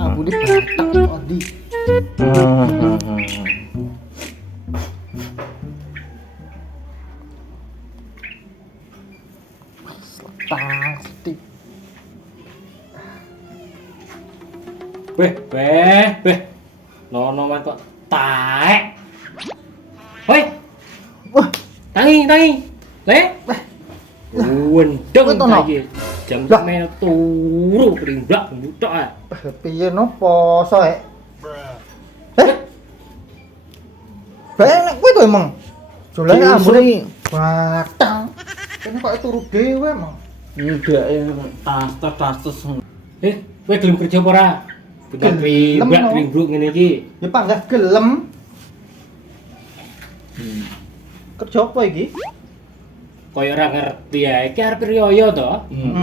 Aku di Batak kok di. Tang sedih. Weh. Nono man kok taek. Hoi. Wah, Tangi. Le. Wendeng Kowe tono? iki. Jam Lah. men turu pringblak mbutok ae. piye no poso Nek kowe to emang. Jolene ambune batang. Kene kok turu dhewe emang. Ndak tas. Kowe gelem kerja apa ora? Dengan Gelem, pringblak no. pringbluk ngene iki. Ya panggah gelem. Kerja apa iki? Kaya ora ngerti ae. Iki arep riyo to?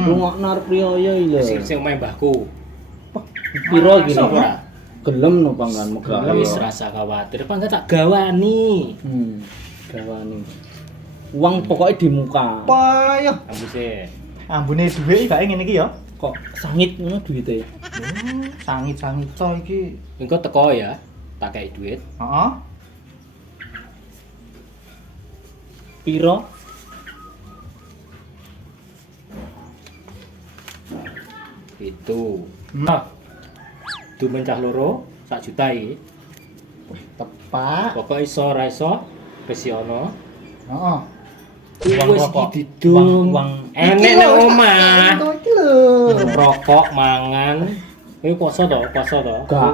Rungokno arep riyo lho. Sing omahe mbahku. Piro iki Masa lho? ora? Gelem no panggan megah. Wis rasa khawatir, apa enggak tak gawani. Gawani. Uang pokoknya di muka. Payah. Ambuse. Ambune dhuwit gak ngene iki ya. Kok sangit ngono duwite. Sangit-sangit to iki. Engko teko ya, tak kei duit. Heeh. Piro? Itu. Nah. Dumen cah loro, 1 juta iki. Tepak. Pokoke iso ora iso wis ono. Heeh. Uang Wis rokok. iki didung. Uang Enek nang omah. Iki lho. Rokok, mangan. Iki poso to? Gak.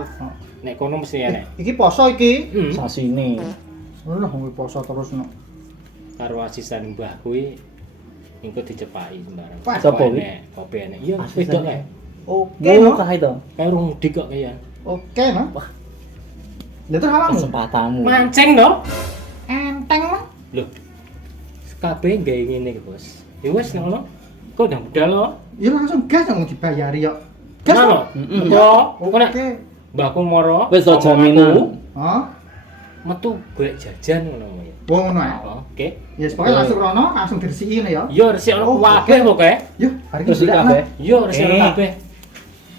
Nek kono mesti enek. Iki poso iki. Sasine. Lho wong poso terus no. Karo asisan mbah kuwi engko dicepaki sembarang. Wah, sapa kuwi? Enek, kopi enek. Iya, Asisan wedok ya? ae. Oke no. Kae to. Kayak urung mudik kok kayaan. Oke no. Wah. Lha terus awakmu? Kesempatanmu. Mancing to? Enteng mah. Loh. Kabeh gawe ngene iki, Bos. Ya wis nek ngono. Kok udah budal lo? Ya langsung gas yang dibayari yo. Gas. Gas no? lo? Kok kok nek Oke. mbahku moro. Wis to jaminan. Hah? Metu golek jajan ngono ya. Wong ngono ae. Oke. Ya pokoknya langsung rono, langsung diresiki ngene ya. Yo resik ono Oh, kabeh pokoke. Yo, hari Terus iki kabeh. Yo resik ono kabeh.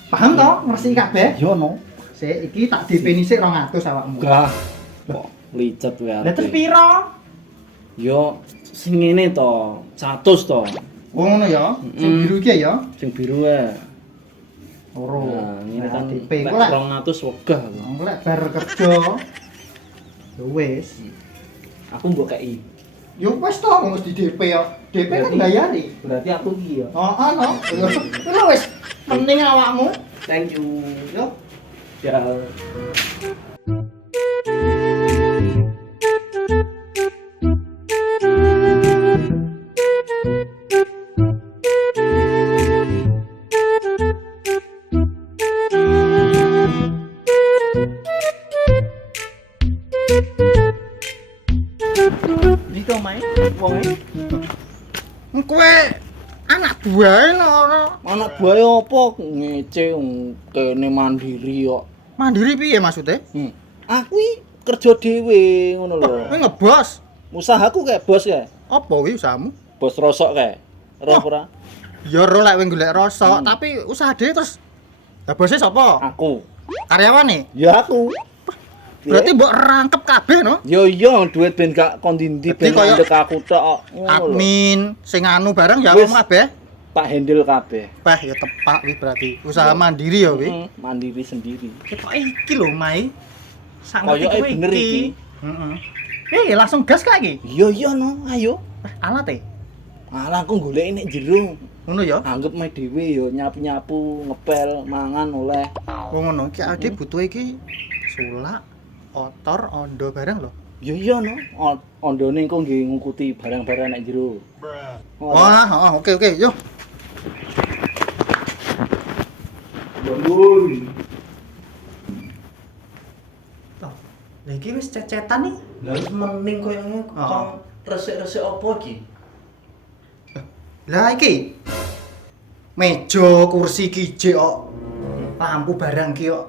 Paham to? Ngresiki kabeh? Yo no. Sik iki tak DP-ni sik 200 awakmu. Gah. Kok licet wae. Lah terus piro? Yo sing ngene to, 100 to. Wong ngono ya. Sing biru iki ya. Sing biru wae. Loro. Nah, ngene kan DP ku lek 200 wegah. lek bar kerja. Ya wis. Aku mbok kei. Ya wis to wong mesti DP ya. DP kan Berarti- bayari. Berarti aku iki ya. Heeh no. Ya wis. Penting awakmu. Thank you. Yo. Ya. Dito main wonge. Kowe anak buahe ora Anak buaya apa ngece kene mandiri kok. mandiri piye maksudnya? Aku iki kerja dhewe ngono lho. Kowe ngebos. Usahaku kayak bos kae. Apa kuwi usahamu? Bos rosok kae. Ora ora Ya ora lek kowe golek rasa, tapi usaha dhewe terus. Lah bosnya sapa? aku. Karyawane? Ya aku. Berarti mbok rangkep kabeh no? Yo iya duit ben gak kondindi Berarti ben kaya mandek aku tok. Ngono lho. Admin, sing anu bareng ya Wis. wong kabeh. Tak handle kabeh. Peh ya tepak kuwi berarti. Usaha mandiri ya kuwi. Mandiri sendiri. Ketok iki lho, Mai. Sangat Koyoke bener iki. Heeh. Langsung gas kak iki. Iya iya no, ayo. Alate. Malah aku golek nek jero. Ngono ya. Anggap meh dhewe yo nyapu-nyapu, ngepel, mangan oleh. Wong ngono iki ade butuh iki sulak, otor, ondo bareng lho. Yo iya no, ondone engko nggih ngikuti barang-barang nek jero. Wah, heeh, oke, yuk. Bangun. Lah iki wis cecetan nih. Lah wis mending koyo Heeh. resik-resik apa iki? Lah iki. Meja, kursi iki jek kok. Lampu barang ki kok.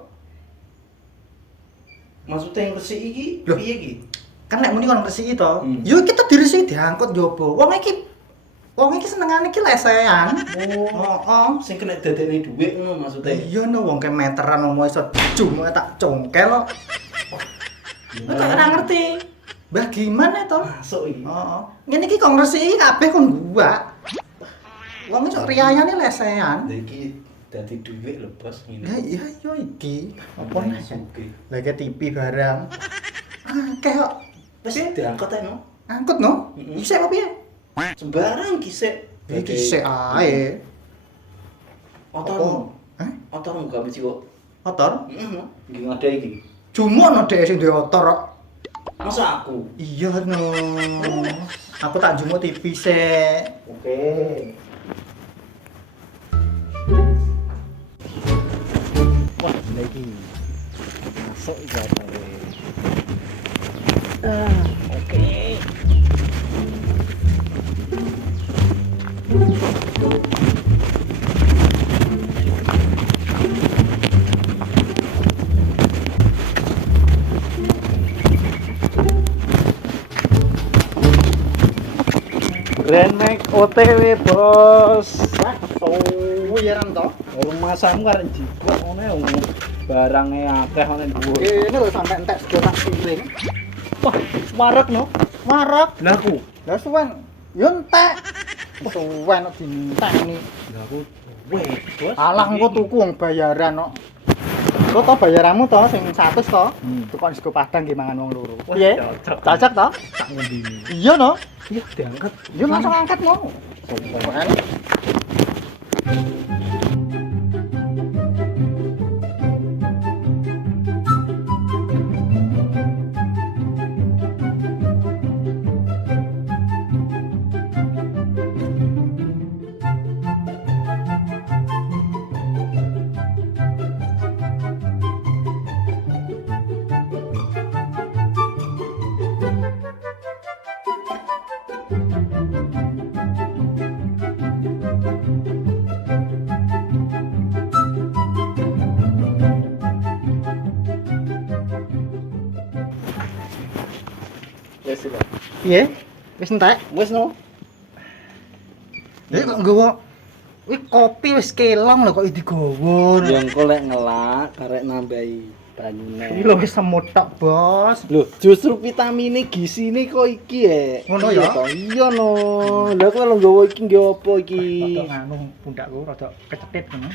Maksudnya ngresiki iki Loh. piye iki? Kan nek muni kon ngresiki to. Hmm. Yo kita diresiki diangkut njaba. Wong iki senengane iki lesehan. Heeh. Sing kena dadekne dhuwit ngono maksudnya. Iya no wong ke meteran omo iso cuma tak congkel kok. Lu kok ora ngerti. Mbah gimana to? Masuk iki. Heeh. Ngene iki kok ngresiki kabeh kon gua. Wong iso riyayane lesehan. Lah iki dadi dhuwit lho bos ngene. Ya iya yo iki. Apa nih? oke. Lagi TV barang. Akeh kok. Wis diangkat ae no. Angkut no? Mm-mm. Isih apa piye? Sembarang kisik. Iki sik ae. Otor. Hah? Otor gak mesti kok. Motor? Heeh. Iki ngade iki. Cuma no dhek sing duwe motor kok. Masa aku? Iya no. Aku tak jumuk TV sik. Oke. Wah, lagi masuk iki apa oke. Grand Max OTW bos. Oh, iya ran to. Rumah samu karek jiplak ngono barange akeh ngono dhuwur. Kene lho sampe entek sego tak piring. Wah, wareg no. Warek. Lah aku. Lah suwen yo entek. Suwen kok dinteni. Lah aku weh, bos. Alah engko tuku wong bayaran kok. Engko to bayaranmu to sing 100 to. Tukon sego padang ki mangan wong loro. Wah, Piye? cocok. Cocok to? Tak ngundini. Iya no. Iya, diangkat. Yo langsung angkat mau. Suwen. Wis lho. Piye? Wis entek? Wis no. Kok nggawa Wih kopi wis kelong lho kok digawa. Ya engko lek ngelak karek nambahi banyune. Iki lho wis semut tok, Bos. Lho, justru vitamine gisine kok iki Ngono ya? Iya no. Lah kok lho nggawa iki nggawa apa iki? Rada nganu pundakku rada kecetit ngono.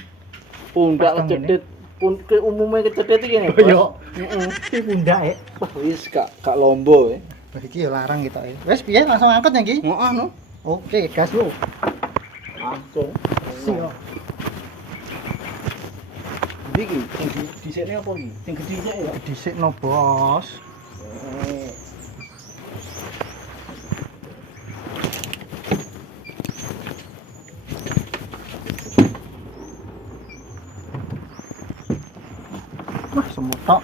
Pundak Pas kecetit. Umumnya kecetit iki ngene. Oh iya. Heeh. Iki pundak e. Wah, wis gak lombo Iki ya larang gitu ya. Wis piye langsung angkat ya iki? Heeh no. Oke, gas lu. Langsung. Siap. Iki sing dhisikne apa iki? Sing gedhe ya. Disikno, Bos. Wah, semut tok.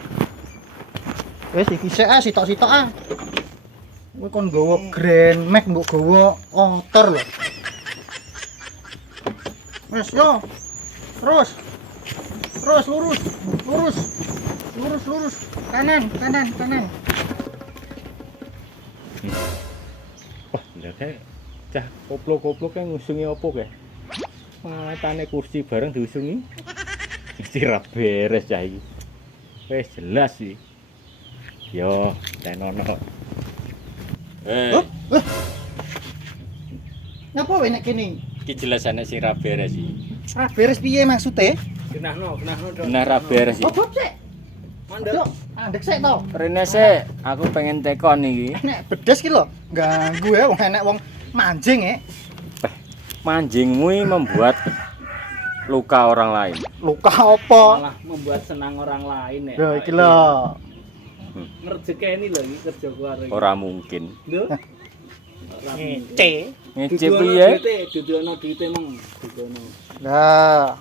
Wis iki sik ah, sitok-sitok ah. Kowe kon nggawa Grand Max mbok gawa otor lho. Wis yo. Terus. Terus lurus. Lurus. Lurus, lurus. Kanan, kanan, kanan. Wah, ndak kae cah koplo-koplo kae ngusungi opo kae? Matane kursi bareng diusungi. Mesti ra beres cah iki. Wis jelas iki. Yo, tenono. Ngapa wae nek kene? Iki jelasane sing ra beres iki. Ora beres piye maksude? Kenahno Dok. Bener ra beres iki. Opo sik? Mandek. Mandek sik to. Rene sik, aku pengen tekon iki. Nek bedes ki lho, ganggu ya wong enek wong manjing Manjingmu ini membuat luka orang lain. Luka apa? Malah membuat senang orang lain ya. Lho iki lho. Ngerjekeni lho iki kerja keluar iki. Ora mungkin. Lho. Ngece. Ngece piye? Dudu ana duite mong. Dudu ana. Lah,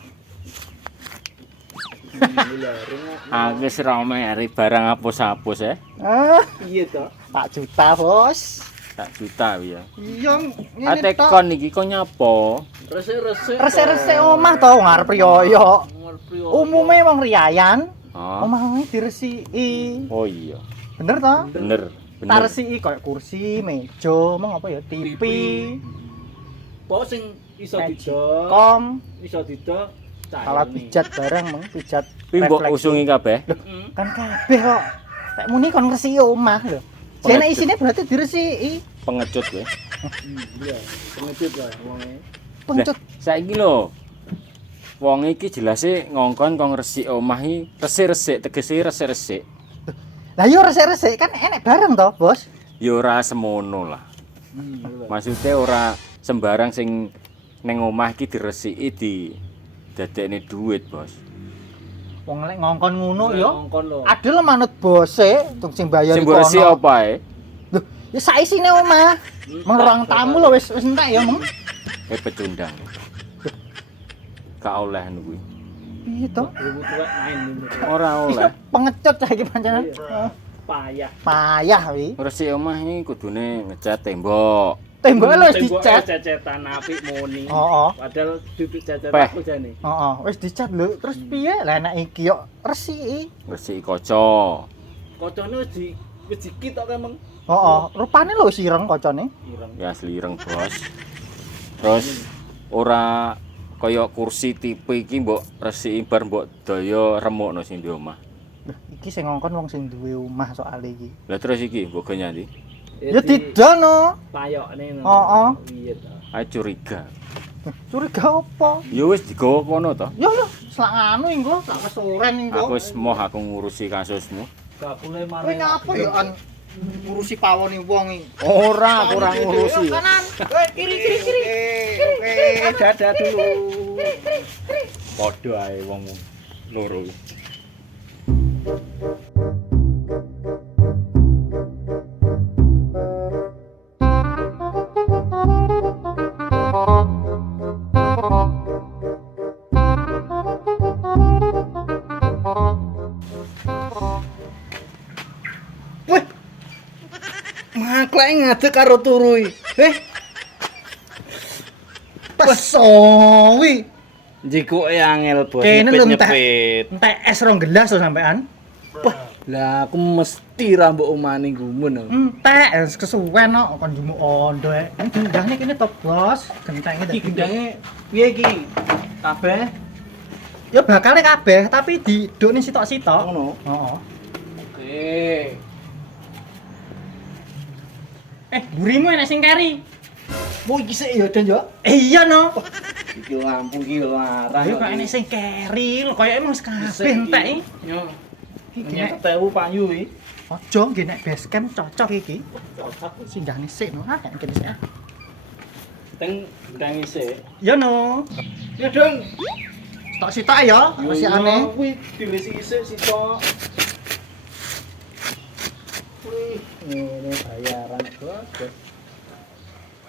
Aku wis ra meri barang hapus-hapus ya. ah, Iya to. 4 juta, Bos. sak juta ya. Iya, ngene Ate tok. kon iki kon nyapa? Resik-resik. Resik-resik omah to ngarep riyo. Umume wong riyayan, Oh. omahe diresiki. Oh iya, Bener to? bener. Tak resiki koyo kursi, meja, mong apa ya, TV, Pok sing iso Magic didol, kom, iso didol alat pijat barang mong pijat. Kuwi mbok refleksi. usungi kabeh. Kan kabeh kok. Tek muni kon ngresiki omah lho. Jene isine berarti diresiki. Pengecut kowe. Iya, pengecut lah wonge. Pencut. Saiki lho. Wong iki jelase ngongkon kok ngresik omah iki resik-resik, tegese resik-resik. Lah yo resik-resik kan enek barang to, Bos. Ya ora semono lah. Maksudnya ora sembarang sing ning omah iki diresiki di dadekne dhuwit, Bos. Wong lek ngongkon ngono yo. Ngongkon lho. Adil manut bose, tung sing bayar Sing mbok resiki apa ae? Lho, ya sak isine omah. Meng ruang tamu lho wis entek ya, Meng. Pecundang. Gak oleh ngono kuwi. Piye to? Ibu tuwek main ini. Ora oleh. Pengecut saiki pancen. Payah. Payah wi. Resik omah iki kudune ngecat tembok. Tembok lho wis Tembok dicat. cecetan apik muni. Heeh. Padahal duduk cecet Peh. aku jane. Heeh, wis dicat lho. Terus piye? Lah nek iki yo resiki. Resiki kaca. Kocone wis dikit tok emang. Heeh, rupane lho wis ireng kocone. Ireng. Ya slireng, Bos. Terus ora kaya kursi tipe iki mbok resiki bar mbok daya remukno sing di omah. Loh, iki sing ngongkon wong sing duwe omah soalé iki. Lah terus iki mbok go nyandi? Ya didono. Payokne. Heeh. Iya to. Ae curiga. Curiga apa? Ya wis digawa kono to. Yo yo, selak anu engko, sak kesoren engko. Aku wis moh aku ngurusi kasusmu. Gak boleh Kowe marah. ngapa ya an ngurusi pawone wong iki? Ora, kurang ngurusi. Kanan. Kiri kiri kiri. Oke, dadah dulu. Padha ae wong loro. Wih. Maklek ngadeg karo turu iki. Pesowi. Jikuke angel bos. Kene lho entek. nyepit. Entek es rong gelas to sampean. Lah aku mesti ra mbok omane gumun. Entek es kesuwen kok kon jumuk ondo e. Ini gendangnya kene to, Bos. Gentenge Iki gendenge piye iki? Kabeh ya bakale kabeh tapi didukne sitok-sitok. ngono. Heeh. Oke. Burimu enek sing keri. Mau iki sik ya Den yo. Iya no. Iki lampu iki larang. Ayo kok enek sing keri, lho kaya emang kabeh entek iki. Yo. Iki Nyek nek tewu payu iki. aja nggih nek base camp cocok iki. Singgahne sik no, nek kene sik. Teng ndang isik. Ya no. Ya Dong. Stok sitok ya, masih aneh. Kuwi diwisi isik sitok. Wih, ngene bayaran bos.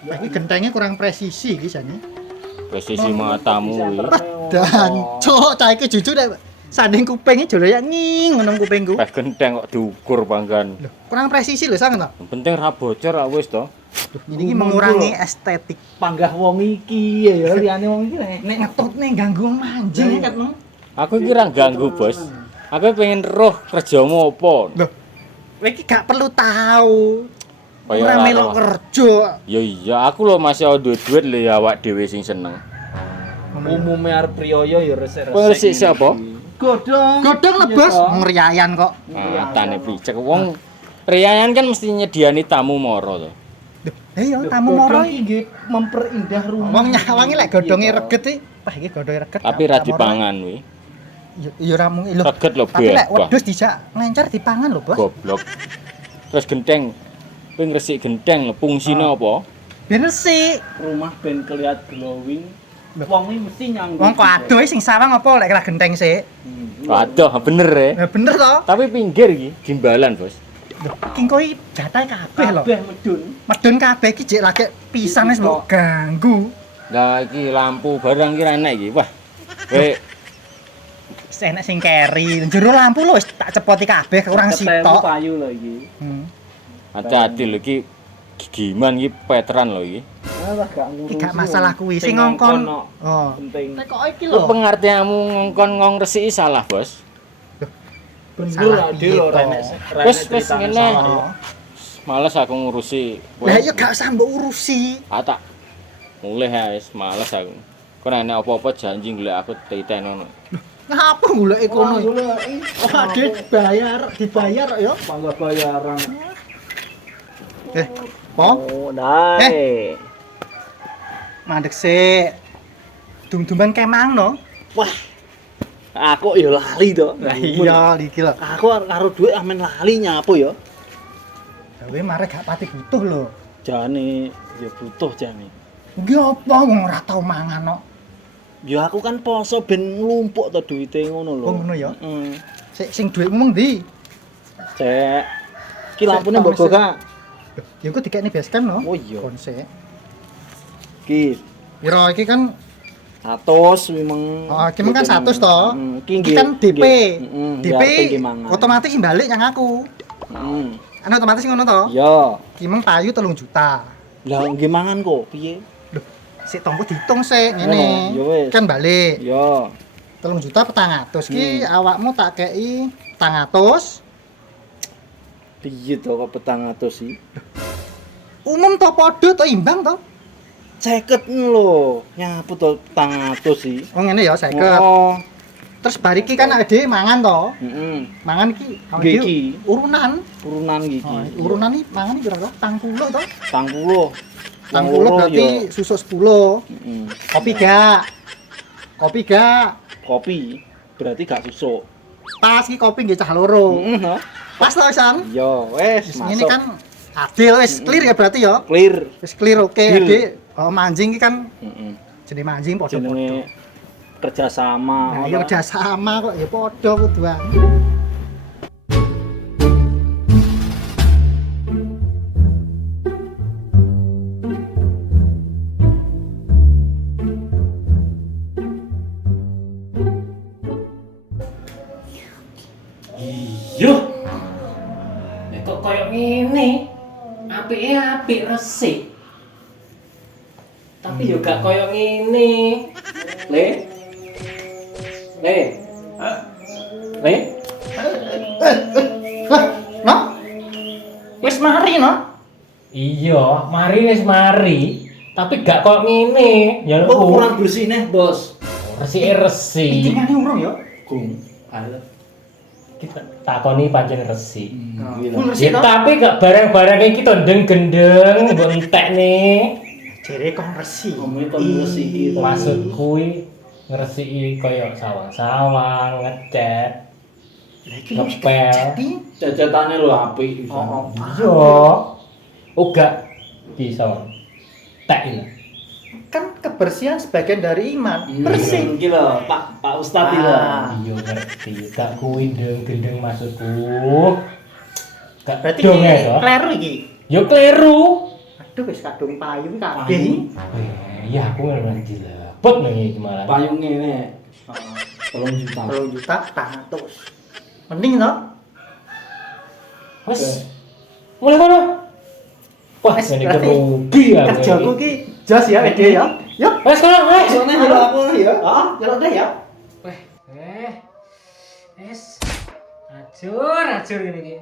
Iki gentengnya kurang presisi iki jane. Presisi matamu kuwi. Dan cok, cah iki jujur nek sanding kupingnya jolo ya nging ngono kupingku. Peh genteng kok diukur banggan. Loh, kurang presisi lho sangen to. Penting ra bocor ra wis to. Ini mengurangi estetik. Panggah wong iki ya liyane wong iki Nek ngetutne ganggu wong manjing kan no. Aku iki ra ganggu, Bos. Aku pengen roh kerjamu apa. Loh, kowe iki gak perlu tahu. Kaya Ora ora melok roh. kerja. Ya iya, aku lho masih ada duit lho ya awak dhewe sing seneng. umume arep priyoyo ya resik-resik. Kowe resik siapa? Godhong. Godhong lebos ngriyayan kok. Matane picek wong Riyayan kan mesti nyediani tamu moro to. Loh, iya tamu moro iki nggih memperindah rumah. wong nyawangi lek godhonge reget iki. Wah iki godhonge reget. Tapi ra dipangan kuwi. Ya ora mung lho. Reget lho Tapi lek bebas. wedhus dijak ngencer dipangan lho, Bos. Goblok. Terus genteng. Kowe ngresik genteng lho fungsine apa? Ben resik. Rumah ben kelihat glowing. Wong iki mesti nyanggup. Wong kok adoh sing sawang apa lek lah genteng sik. Waduh, bener ya. Nah bener to. Tapi pinggir iki gimbalan, Bos. Lho, iki engko iki jatah kabeh lho. Kabeh medun. Medun kabeh iki jek lagi pisan wis mbok ganggu. Lah iki lampu barang ki ra enek iki. Wah. Kowe Wis enek sing keri. Jero lampu lho wis tak cepoti kabeh kurang Ketemu sitok. payu lho iki. Hmm. hati-hati lho iki gigiman iki veteran lho iki. Alah gak ngurusi. Gak masalah kuwi sing Sing ngongkon. ngongkon, Oh. penting. Nek kok iki Lho lho. pengertianmu ngongkon resiki salah, Bos. Bener Salah ade piye lho to? renek. Wis ngene. Oh. Males aku ngurusi. Lah ya gak usah mbok urusi. Tak mulih ya wis males aku. Kok nek apa-apa janji golek aku titen ngono. Ngapa golek kono? Goleki. Oh, dibayar ya. Mangga bayaran. Po, Oh, dai. mandek sik. Dum-duman kemang no. Wah. Aku ya lali to. Lah iya iki lho. Aku karo dhuwit amen lali nyapu ya. Gawe mare gak pati butuh lho. Jane ya butuh jane. Iki apa wong ora tau mangan no. Ya aku kan poso ben nglumpuk to duwite ngono lho. Oh, ngono ya? Heeh. Sing dhuwitmu mung ndi? Cek. Ki lampune mbok Kak. Ya iku dikekne basecamp no. Oh iya. Kon sik. Ki Piro iki kan 100 memang. oh, iki kan 100 to. Iki kan DP. DP otomatis balik yang aku. Heeh. Kan otomatis ngono to. Iya. Ki mung payu 3 juta. Lah nggih mangan kok piye? Lho, sik tonggo diitung sik ngene. Ya wis. Kan balik. Iya. 3 juta 400 ki awakmu tak kei 400. Piye to kok 400 sih? Umum to padha to imbang to? 50 lho. Nyapu to 400 sih. Oh ngene ya 50. Oh. Terus bar iki kan awake dhewe mangan to. Heeh. Mangan iki awake Nggih, dhewe iki. urunan. Urunan iki. Oh, urunan iki mangan iki berapa? 40 to. 40. 40 berarti susuk 10. Heeh. Kopi gak? Kopi gak? Kopi berarti gak susuk. Pas iki kopi nggih cah loro. Heeh. Pas to San? Iya, wis Wis ngene masuk. kan adil wis clear ya berarti ya. Clear. Wis clear oke Deal. Adik. Oh mancing iki kan Heeh. jenenge mancing padha-padha. Jenenge kerjasama. Nah, ya udah sama kok ya padha kuduan. Yo. Nek kok koyo ngene, apike apik resik. Tapi yo gak koyo ngene. Le. Le. Le. Lah, no? Wis mari no? Iya, mari wis mari. Tapi gak koyo ngene. Ya lho. Oh, kurang bersih nih, Bos. Resike resik. Tingane urung ya? Gung. Halo. Kita takoni pancen resik. Full Ya, resik to? tapi gak barang-barang iki tondeng gendeng mbok entekne. Jere kon resik. Ngomongin kon resik iki to. Maksud kuwi ngresiki koyo sawang-sawang, ngecat, Lah iki lho ngepel. jadi Cacatane lho apik. oh. Iya. Uga bisa. Tak ini. Kan kebersihan sebagian dari iman. Bersih. Iki lho, Pak Ustadz iki lho. Ah. Iya ngerti. Gak kuwi gendeng maksudku. Gak Berarti dong iki ya toh. kleru iki. Yo kleru. Aduh wis kadung payu iki kabeh. Payu. Ya aku ngerti dilebot nang iki malah. Payung ngene. 3 juta. 3 juta 400. Mending to? Wes. Mulai mana? Wah, Wes, ini berarti kerugi aku. Kerjaku ki jos ya Ede ya. Yuk. Wes kono, wes. Soalnya nyelok aku ya. Oh, nyelok deh ya. Wes. Wes. Acur ini iki.